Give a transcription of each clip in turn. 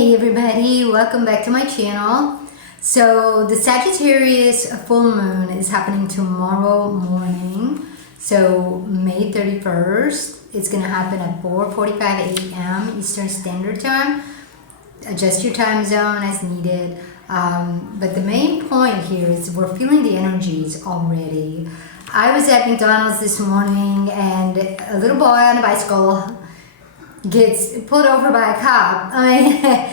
Hey everybody, welcome back to my channel. So the Sagittarius full moon is happening tomorrow morning, so May 31st. It's going to happen at 4:45 a.m. Eastern Standard Time. Adjust your time zone as needed. But the main point here is we're feeling the energies already. I was at McDonald's this morning and a little boy on a bicycle gets pulled over by a cop. I mean,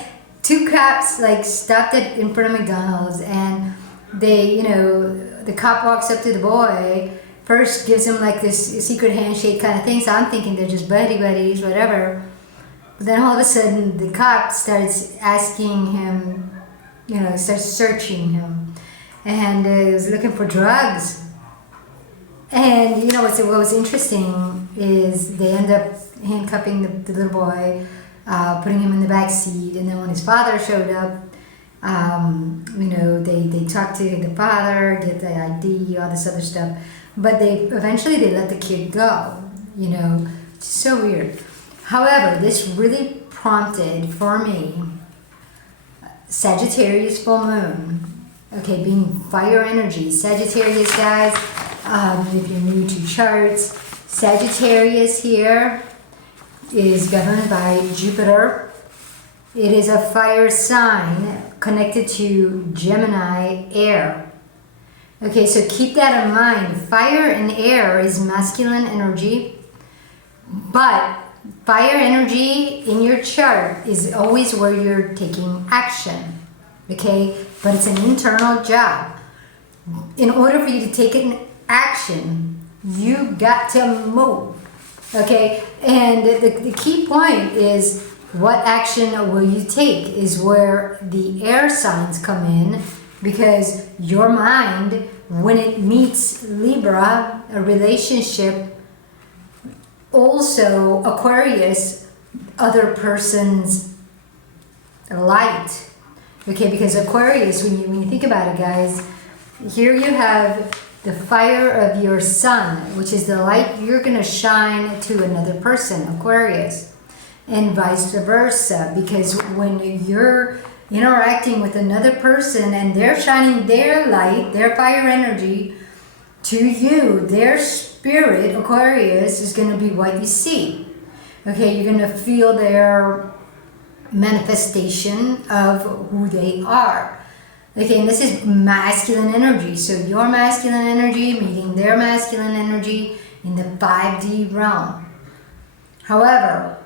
two cops like stopped it in front of McDonald's, and they, the cop walks up to the boy, first gives him like this secret handshake kind of thing. So I'm thinking they're just buddies, whatever. But then all of a sudden the cop starts asking him, starts searching him, and he was looking for drugs. And what was interesting is they end up handcuffing the little boy, putting him in the back seat, and then when his father showed up, they talked to the father, get the ID, all this other stuff, but they eventually let the kid go. It's so weird. However, this really prompted for me Sagittarius full moon. Okay, being fire energy. Sagittarius, guys, if you're new to charts, Sagittarius here is governed by Jupiter. It is a fire sign connected to Gemini air. Okay, so keep that in mind. Fire and air is masculine energy, but fire energy in your chart is always where you're taking action. Okay, but it's an internal job. In order for you to take an action, you got to move. Okay, and the key point is what action will you take is where the air signs come in, because your mind, when it meets Libra, a relationship, also Aquarius, other person's light. Okay, because Aquarius, when you think about it, guys, here you have the fire of your sun, which is the light you're going to shine to another person, Aquarius, and vice versa. Because when you're interacting with another person and they're shining their light, their fire energy to you, their spirit, Aquarius, is going to be what you see. Okay, you're going to feel their manifestation of who they are. Okay, and this is masculine energy. So your masculine energy meeting their masculine energy in the 5D realm. However,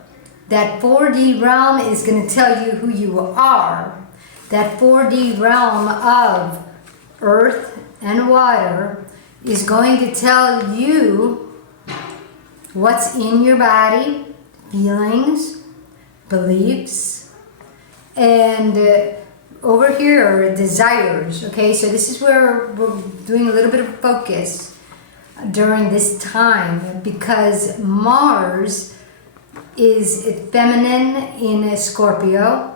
that 4D realm is going to tell you who you are. That 4D realm of earth and water is going to tell you what's in your body, feelings, beliefs, and over here are desires. Okay, so this is where we're doing a little bit of focus during this time, because Mars is feminine in Scorpio.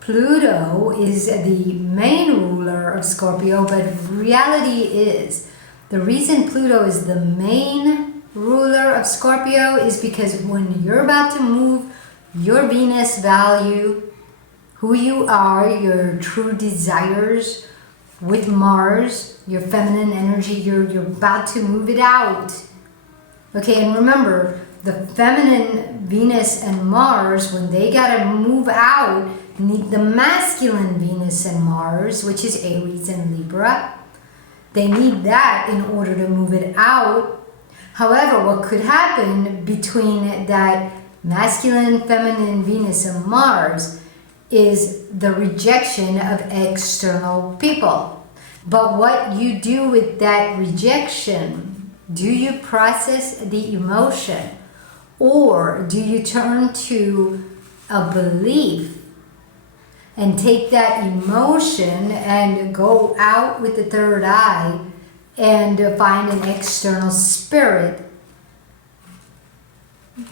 Pluto is the main ruler of Scorpio, but reality is the reason Pluto is the main ruler of Scorpio is because when you're about to move your Venus value, who you are, your true desires with Mars, your feminine energy, you're about to move it out. Okay, and remember, the feminine Venus and Mars, when they gotta move out, need the masculine Venus and Mars, which is Aries and Libra. They need that in order to move it out. However, what could happen between that masculine, feminine Venus and Mars is the rejection of external people. But what you do with that rejection, do you process the emotion, or do you turn to a belief and take that emotion and go out with the third eye and find an external spirit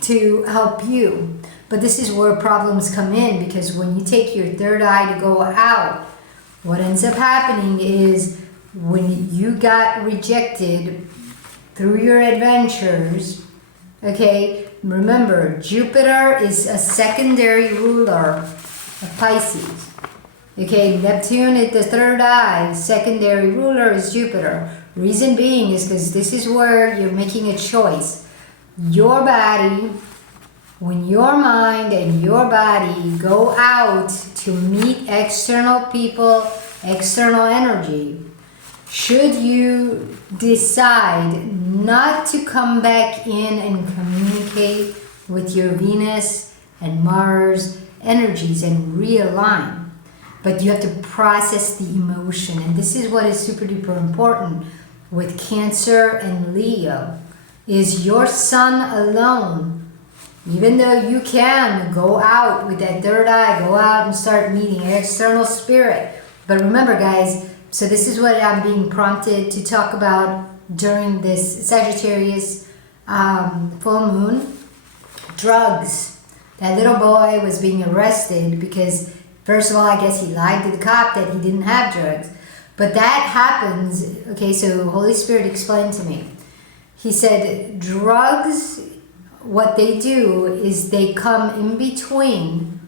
to help you? But this is where problems come in, because when you take your third eye to go out, what ends up happening is when you got rejected through your adventures, okay, remember, Jupiter is a secondary ruler of Pisces. Okay, Neptune is the third eye. Secondary ruler is Jupiter. Reason being is because this is where you're making a choice. Your body, when your mind and your body go out to meet external people, external energy, should you decide not to come back in and communicate with your Venus and Mars energies and realign, but you have to process the emotion. And this is what is super duper important with Cancer and Leo, is your sun alone. Even though you can go out with that third eye, go out and start meeting external spirit. But remember, guys, so this is what I'm being prompted to talk about during this Sagittarius full moon. Drugs. That little boy was being arrested because, first of all, I guess he lied to the cop that he didn't have drugs. But that happens, okay, so Holy Spirit explained to me. He said drugs, what they do is they come in between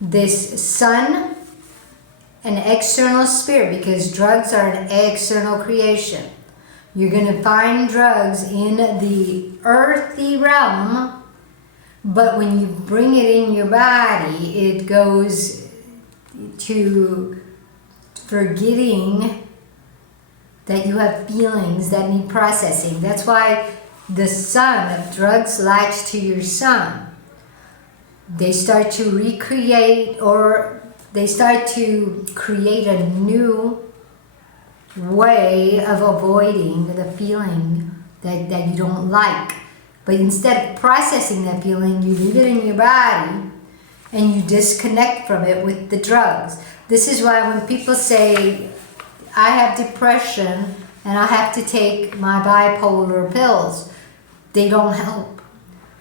this sun and external spirit, because drugs are an external creation. You're going to find drugs in the earthy realm, but when you bring it in your body, it goes to forgetting that you have feelings that need processing. That's why the sun, drugs latch to your sun. They start to recreate, or they start to create a new way of avoiding the feeling that you don't like. But instead of processing that feeling, you leave it in your body and you disconnect from it with the drugs. This is why when people say, I have depression and I have to take my bipolar pills, they don't help.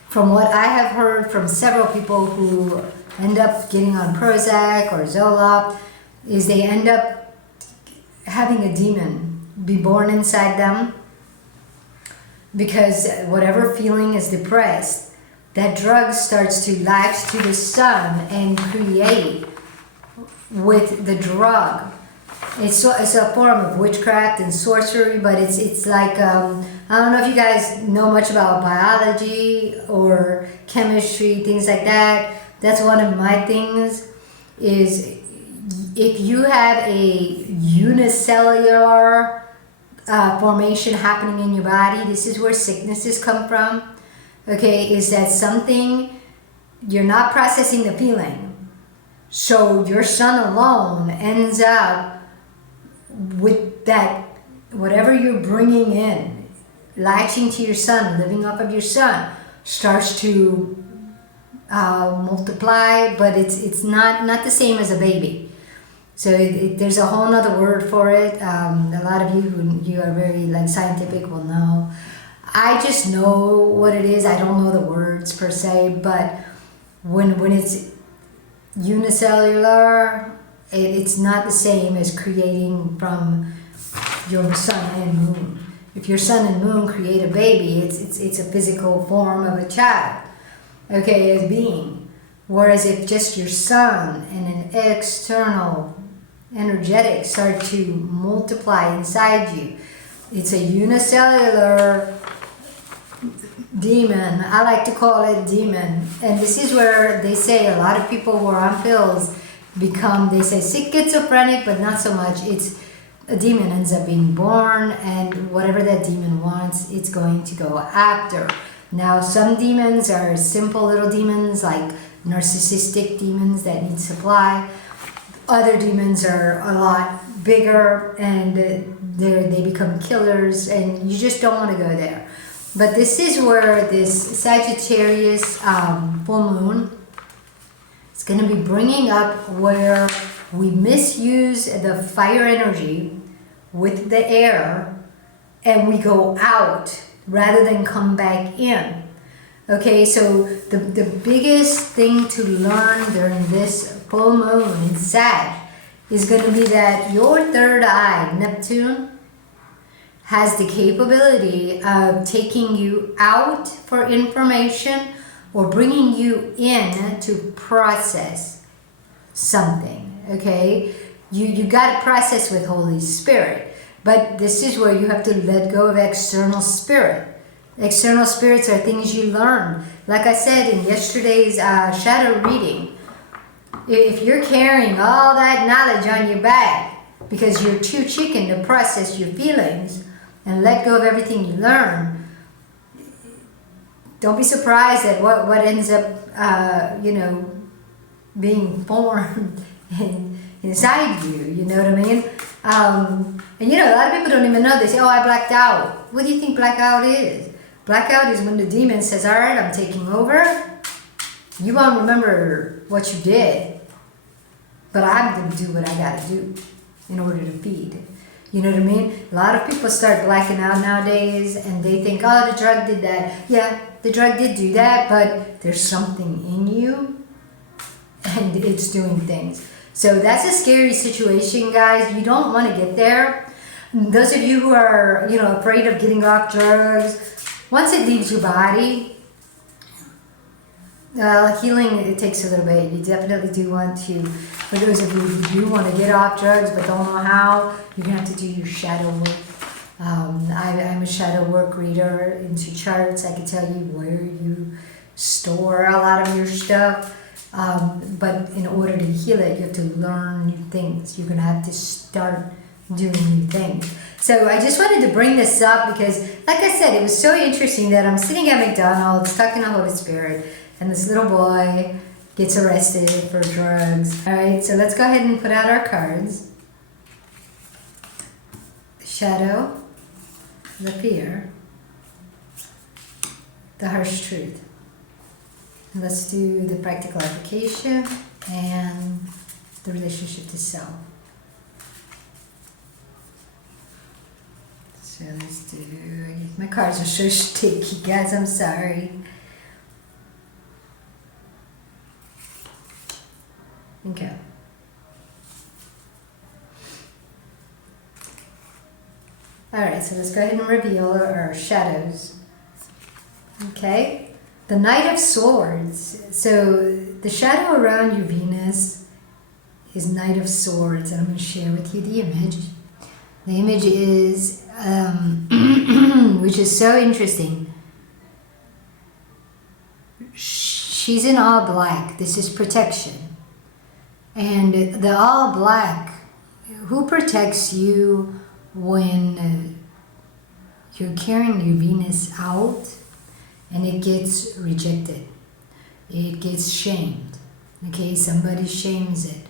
From what I have heard from several people who end up getting on Prozac or Zoloft, is they end up having a demon be born inside them, because whatever feeling is depressed, that drug starts to latch to the sun and create with the drug. It's a form of witchcraft and sorcery, but it's like, I don't know if you guys know much about biology or chemistry, things like that. That's one of my things, is if you have a unicellular formation happening in your body, this is where sicknesses come from, okay, is that something, you're not processing the feeling. So your sun alone ends up with that, whatever you're bringing in, latching to your sun, living off of your sun, starts to multiply, but it's not the same as a baby. So there's a whole other word for it. A lot of you who you are very like scientific will know. I just know what it is. I don't know the words per se, but when it's unicellular, it's not the same as creating from your sun and moon. If your sun and moon create a baby, it's a physical form of a child, okay, as being. Whereas if just your sun and an external energetic start to multiply inside you, it's a unicellular demon. I like to call it demon. And this is where they say a lot of people who are on pills become, they say schizophrenic, but not so much. It's a demon ends up being born, and whatever that demon wants, it's going to go after. Now, some demons are simple little demons, like narcissistic demons that need supply. Other demons are a lot bigger, and they become killers, and you just don't want to go there. But this is where this Sagittarius full moon is going to be bringing up where we misuse the fire energy with the air, and we go out rather than come back in. Okay, so the biggest thing to learn during this full moon in Sag is going to be that your third eye, Neptune, has the capability of taking you out for information or bringing you in to process. something, okay? You got to process with Holy Spirit. But this is where you have to let go of external spirit. External spirits are things you learned. Like I said in yesterday's shadow reading, if you're carrying all that knowledge on your back because you're too chicken to process your feelings and let go of everything you learn, don't be surprised at what ends up, being formed inside you. You know what I mean? And a lot of people don't even know. They say, "Oh, I blacked out." What do you think blackout is? Blackout is when the demon says, "All right, I'm taking over. You won't remember what you did, but I'm going to do what I got to do in order to feed." You know what I mean? A lot of people start blacking out nowadays and they think, "Oh, the drug did that." Yeah, the drug did do that, but there's something in you and it's doing things. So that's a scary situation, guys. You don't want to get there. Those of you who are, afraid of getting off drugs, once it leaves your body, healing, it takes a little bit. You definitely do want to, for those of you who do want to get off drugs but don't know how, you're going to have to do your shadow work. I'm a shadow work reader into charts. I can tell you where you store a lot of your stuff. But in order to heal it, you have to learn new things. You're going to have to start doing new things. So I just wanted to bring this up because, like I said, it was so interesting that I'm sitting at McDonald's talking to Holy Spirit, and this little boy gets arrested for drugs. All right, so let's go ahead and put out our cards. The shadow, the fear, the harsh truth. Let's do the practical application and the relationship to self. So let's do, my cards are so sticky, guys, I'm sorry. Okay. Alright, so let's go ahead and reveal our shadows. Okay. The Knight of Swords. So the shadow around your Venus is Knight of Swords, and I'm going to share with you the image. The image is, which is so interesting. She's in all black. This is protection. And the all black, who protects you when you're carrying your Venus out and it gets rejected? It gets shamed. Okay, somebody shames it.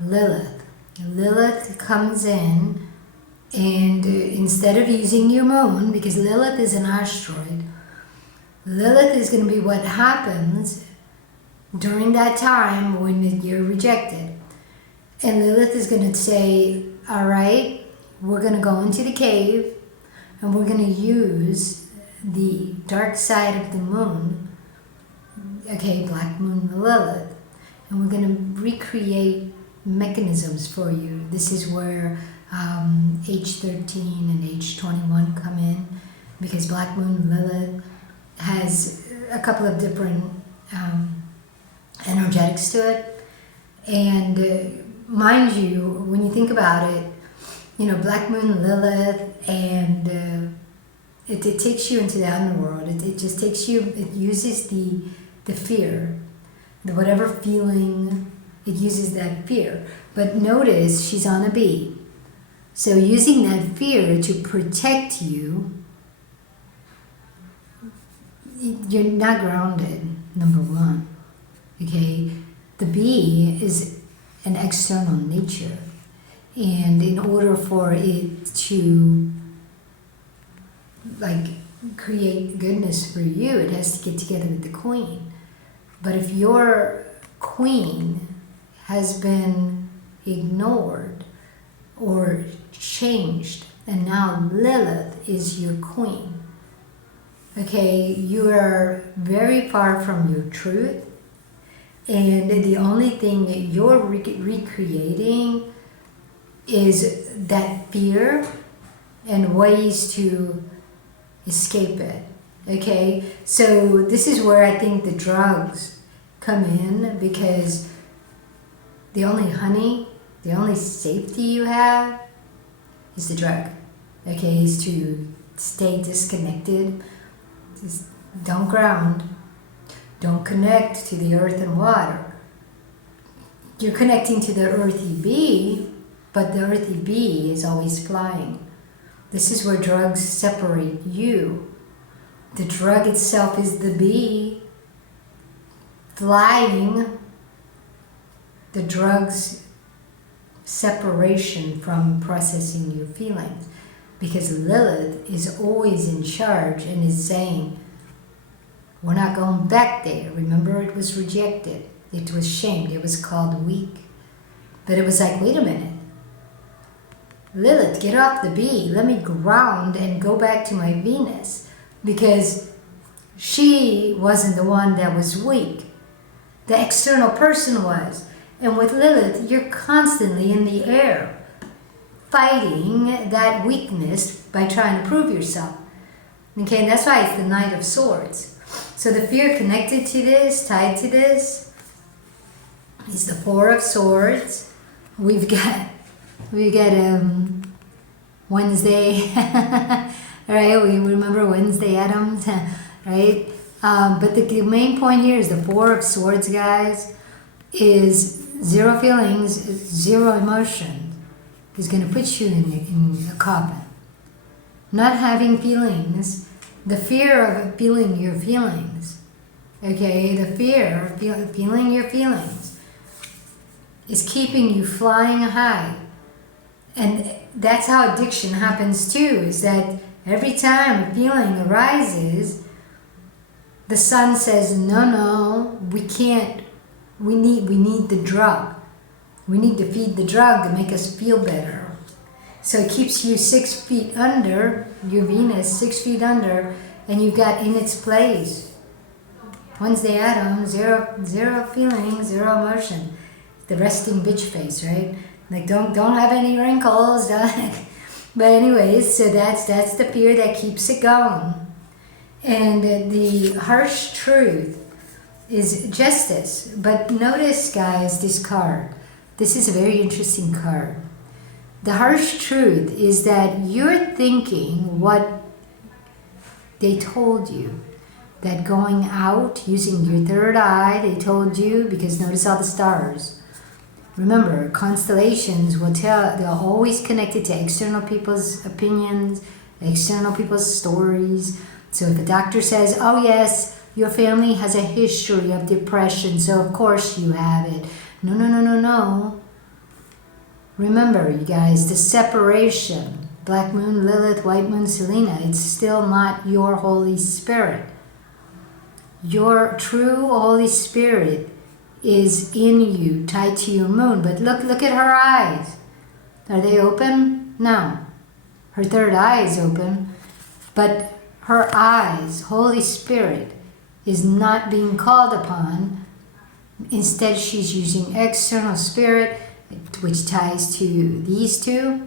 Lilith. Lilith comes in, and instead of using your moon, because Lilith is an asteroid, Lilith is going to be what happens during that time when you're rejected. And Lilith is going to say, all right, we're going to go into the cave and we're going to use the dark side of the moon, okay, black moon Lilith, and we're going to recreate mechanisms for you. This is where H13 and H21 come in, because black moon Lilith has a couple of different energetics to it. And mind you, when you think about it, black moon Lilith, and it takes you into the underworld. It just takes you, it uses the fear, whatever feeling, it uses that fear. But notice she's on a bee. So using that fear to protect you, you're not grounded, number one. Okay? The bee is an external nature. And in order for it to create goodness for you, it has to get together with the queen. But if your queen has been ignored or changed, and now Lilith is your queen, okay, you are very far from your truth, and the only thing that you're recreating is that fear and ways to escape it. Okay, so this is where I think the drugs come in, because the only honey, the only safety you have is the drug. Okay, is to stay disconnected. Just don't ground. Don't connect to the earth and water. You're connecting to the earthy bee, but the earthy bee is always flying. This is where drugs separate you. The drug itself is the bee flying. The drug's separation from processing your feelings. Because Lilith is always in charge and is saying, we're not going back there. Remember, it was rejected. It was shamed. It was called weak. But it was like, wait a minute. Lilith, get off the bee. Let me ground and go back to my Venus. Because she wasn't the one that was weak. The external person was. And with Lilith, you're constantly in the air, fighting that weakness by trying to prove yourself. Okay, and that's why it's the Knight of Swords. So the fear connected to this, tied to this, is the Four of Swords. We've got Wednesday, right? We remember Wednesday Adams, right? But the main point here is the Four of Swords, guys, is zero feelings, zero emotion. Is going to put you in a coffin. Not having feelings, the fear of feeling your feelings, okay? The fear of feeling your feelings is keeping you flying high. And that's how addiction happens too, is that every time a feeling arises, the sun says, no, we can't, we need the drug. We need to feed the drug to make us feel better. So it keeps you 6 feet under, your Venus, 6 feet under, and you've got in its place. Wednesday Adam, zero feeling, zero emotion. The resting bitch face, right? Like don't have any wrinkles. But anyways, so that's the fear that keeps it going. And the harsh truth is justice. But notice, guys, this card. This is a very interesting card. The harsh truth is that you're thinking what they told you. That going out, using your third eye, they told you, because notice all the stars. Remember, constellations will tell, they're always connected to external people's opinions, external people's stories. So if a doctor says, oh yes, your family has a history of depression, so of course you have it. No. Remember, you guys, the separation, Black Moon, Lilith, White Moon, Selena, it's still not your Holy Spirit. Your true Holy Spirit is in you, tied to your moon. But look at her eyes. Are they open? No. Her third eye is open. But her eyes, Holy Spirit, is not being called upon. Instead, she's using external spirit, which ties to these two.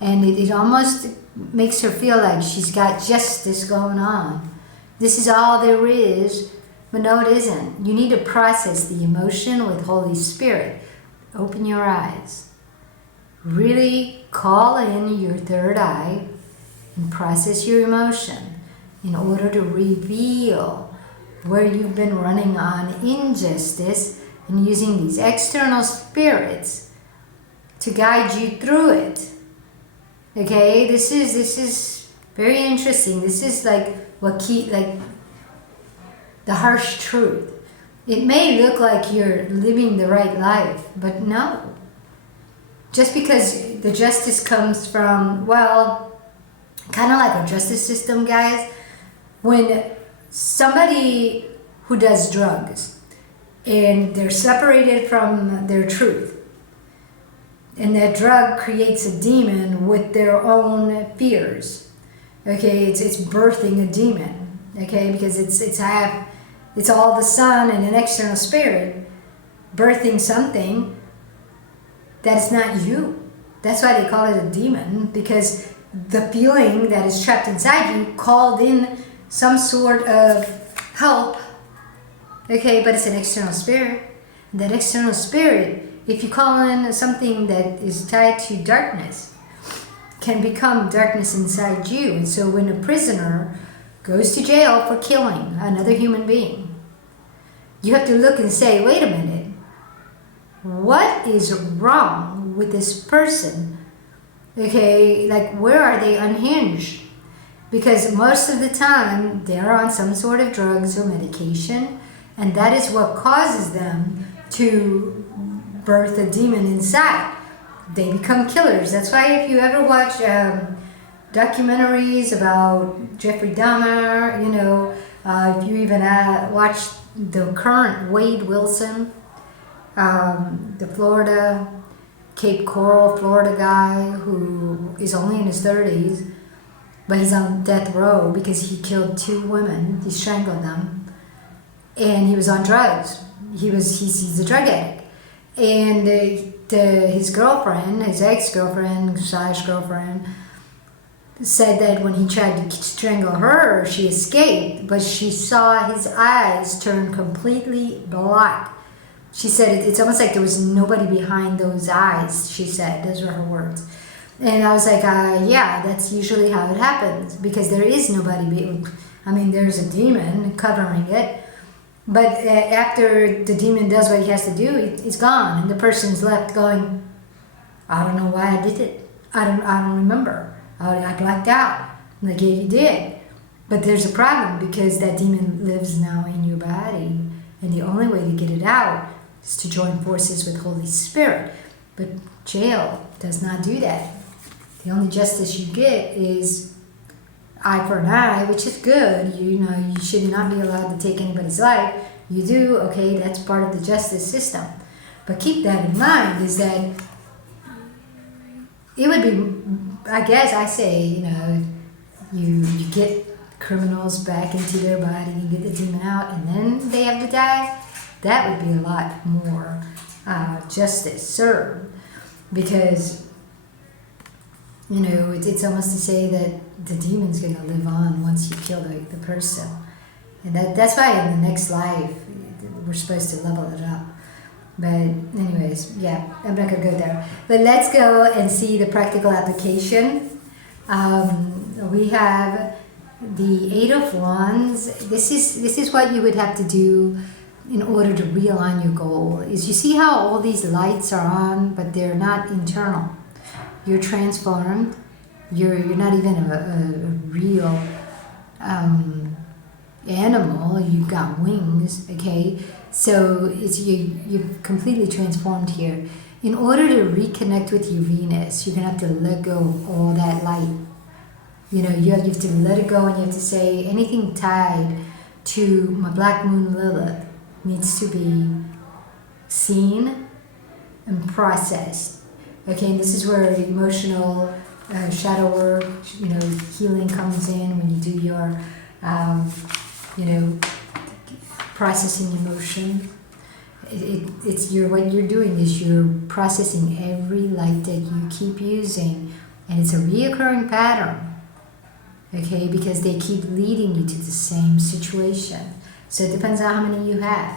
And it almost makes her feel like she's got justice going on. This is all there is, but no, it isn't. You need to process the emotion with Holy Spirit. Open your eyes. Really call in your third eye and process your emotion in order to reveal where you've been running on injustice and using these external spirits to guide you through it. Okay, this is very interesting. This is like the harsh truth. It may look like you're living the right life, but no. Just because the justice comes from, well, kind of like our justice system, guys, when somebody who does drugs and they're separated from their truth, and that drug creates a demon with their own fears. Okay, it's birthing a demon. Okay, because it's all the sun and an external spirit birthing something that's not you. That's why they call it a demon, because the feeling that is trapped inside you called in some sort of help. Okay, but it's an external spirit. That external spirit if you call in something that is tied to darkness, can become darkness inside you. And so when a prisoner goes to jail for killing another human being, you have to look and say, wait a minute, what is wrong with this person? Okay, like where are they unhinged? Because most of the time they're on some sort of drugs or medication, and that is what causes them to birth a demon inside. They become killers. That's why if you ever watch documentaries about Jeffrey Dahmer, if you even watch the current Wade Wilson, the Florida, Cape Coral, Florida guy who is only in his 30s, but he's on death row because he killed 2 women, he strangled them, and he was on drugs. He's a drug addict. And his girlfriend, his ex-girlfriend / girlfriend, said that when he tried to strangle her, she escaped, but she saw his eyes turn completely black. She said it's almost like there was nobody behind those eyes, she said. Those were her words. And I was like, yeah, that's usually how it happens, because there is nobody. There's a demon covering it. But after the demon does what he has to do, it's gone, and the person's left going, I don't know why I did it. I don't remember. I blacked out. Like, yeah, you did. But there's a problem, because that demon lives now in your body, and the only way to get it out is to join forces with Holy Spirit. But jail does not do that. The only justice you get is eye for an eye, which is good. You should not be allowed to take anybody's life. You do, okay, that's part of the justice system. But keep that in mind, is that it would be, I guess I say, you get criminals back into their body, you get the demon out, and then they have to die. That would be a lot more justice served, because it's almost to say that the demon's going to live on once you kill the person. And that's why in the next life, we're supposed to level it up. But anyways, yeah, I'm not going to go there. But let's go and see the practical application. We have the 8 of Wands. This is what you would have to do in order to realign your goal. Is you see how all these lights are on, but they're not internal. You're transformed. You're not even a real animal. You've got wings, okay? So it's you're completely transformed here. In order to reconnect with your Venus, you're gonna have to let go of all that light. You have to let it go, and you have to say anything tied to my Black Moon Lilith needs to be seen and processed. Okay, and this is where emotional shadow work, healing comes in when you do your, processing emotion. What you're doing is you're processing every light that you keep using, and it's a reoccurring pattern. Okay, because they keep leading you to the same situation. So it depends on how many you have.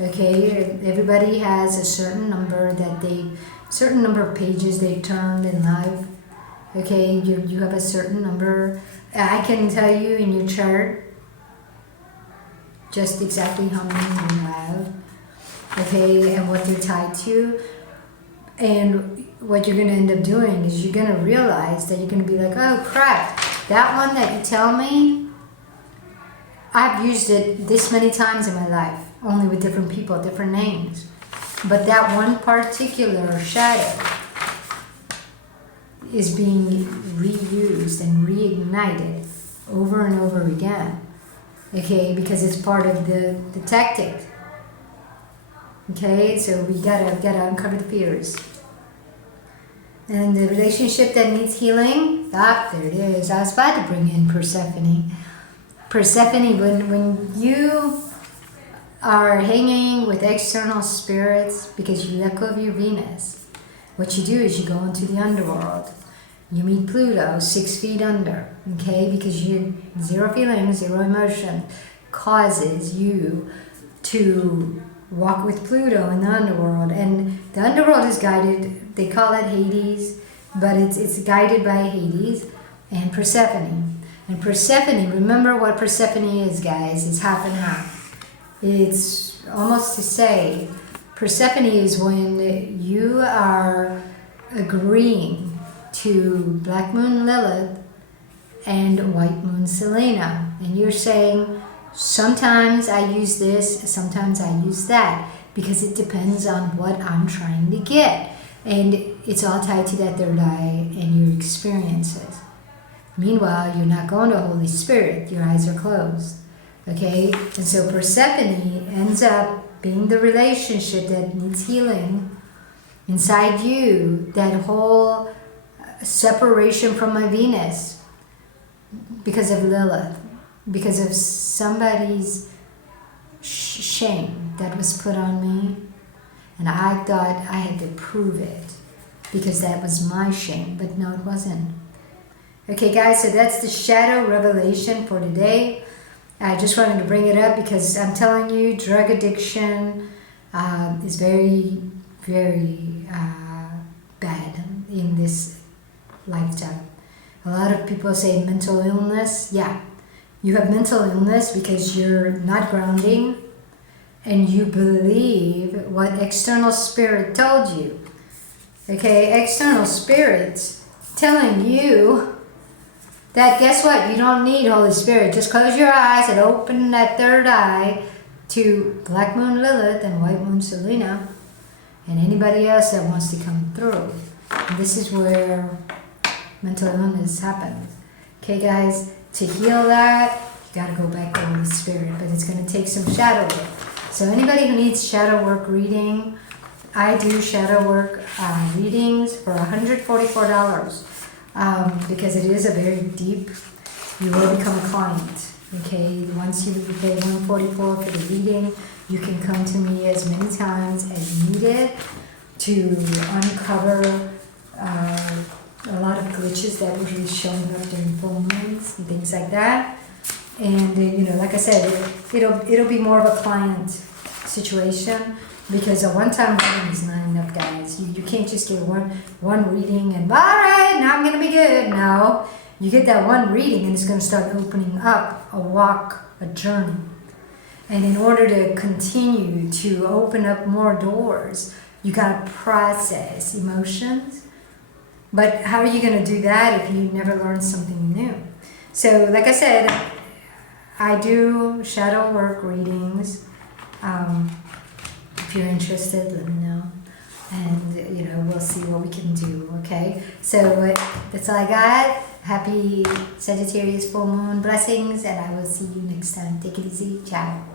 Okay, everybody has a certain number of pages they've turned in life. Okay, you have a certain number. I can tell you in your chart just exactly how many you have. Okay, and what they're tied to. And what you're going to end up doing is you're going to realize that you're going to be like, oh crap, that one that you tell me, I've used it this many times in my life, only with different people, different names. But that one particular shadow is being reused and reignited over and over again. Okay, because it's part of the tactic. Okay, so we gotta uncover the fears. And the relationship that needs healing, there it is. I was about to bring in Persephone. Persephone, when you are hanging with external spirits because you let go of your Venus, what you do is you go into the underworld. You meet Pluto 6 feet under, okay? Because you zero feelings, zero emotion causes you to walk with Pluto in the underworld. And the underworld is guided, they call it Hades, but it's guided by Hades and Persephone. And Persephone, remember what Persephone is, guys, it's half and half. It's almost to say, Persephone is when you are agreeing to Black Moon Lilith and White Moon Selena. And you're saying, sometimes I use this, sometimes I use that, because it depends on what I'm trying to get. And it's all tied to that third eye and your experiences. Meanwhile, you're not going to Holy Spirit. Your eyes are closed. Okay? And so Persephone ends up being the relationship that needs healing inside you, that whole separation from my Venus because of Lilith, because of somebody's shame that was put on me. And I thought I had to prove it because that was my shame, but no, it wasn't. Okay, guys, so that's the shadow revelation for today. I just wanted to bring it up because I'm telling you, drug addiction is very, very bad in this lifetime. A lot of people say mental illness. Yeah, you have mental illness because you're not grounding and you believe what external spirit told you. Okay, external spirits telling you that, guess what, you don't need Holy Spirit. Just close your eyes and open that third eye to Black Moon Lilith and White Moon Selena and anybody else that wants to come through. And this is where mental illness happens. Okay, guys, to heal that, you got to go back to Holy Spirit, but it's going to take some shadow work. So anybody who needs shadow work reading, I do shadow work readings for $144 because it is a very deep, you will become a client. Okay, once you pay $144 for the reading, you can come to me as many times as needed to uncover a lot of glitches that were really showing up during full moons and things like that. And you know, like I said, it'll be more of a client situation because a one-time reading is not enough, guys. You can't just get one reading and all right, now I'm gonna be good. No, you get that one reading and it's gonna start opening up a walk, a journey. And in order to continue to open up more doors, you gotta process emotions. But how are you gonna do that if you never learn something new? So, like I said, I do shadow work readings. If you're interested, let me know. And, you know, we'll see what we can do, okay? So that's all I got. Happy Sagittarius full moon blessings, and I will see you next time. Take it easy. Ciao.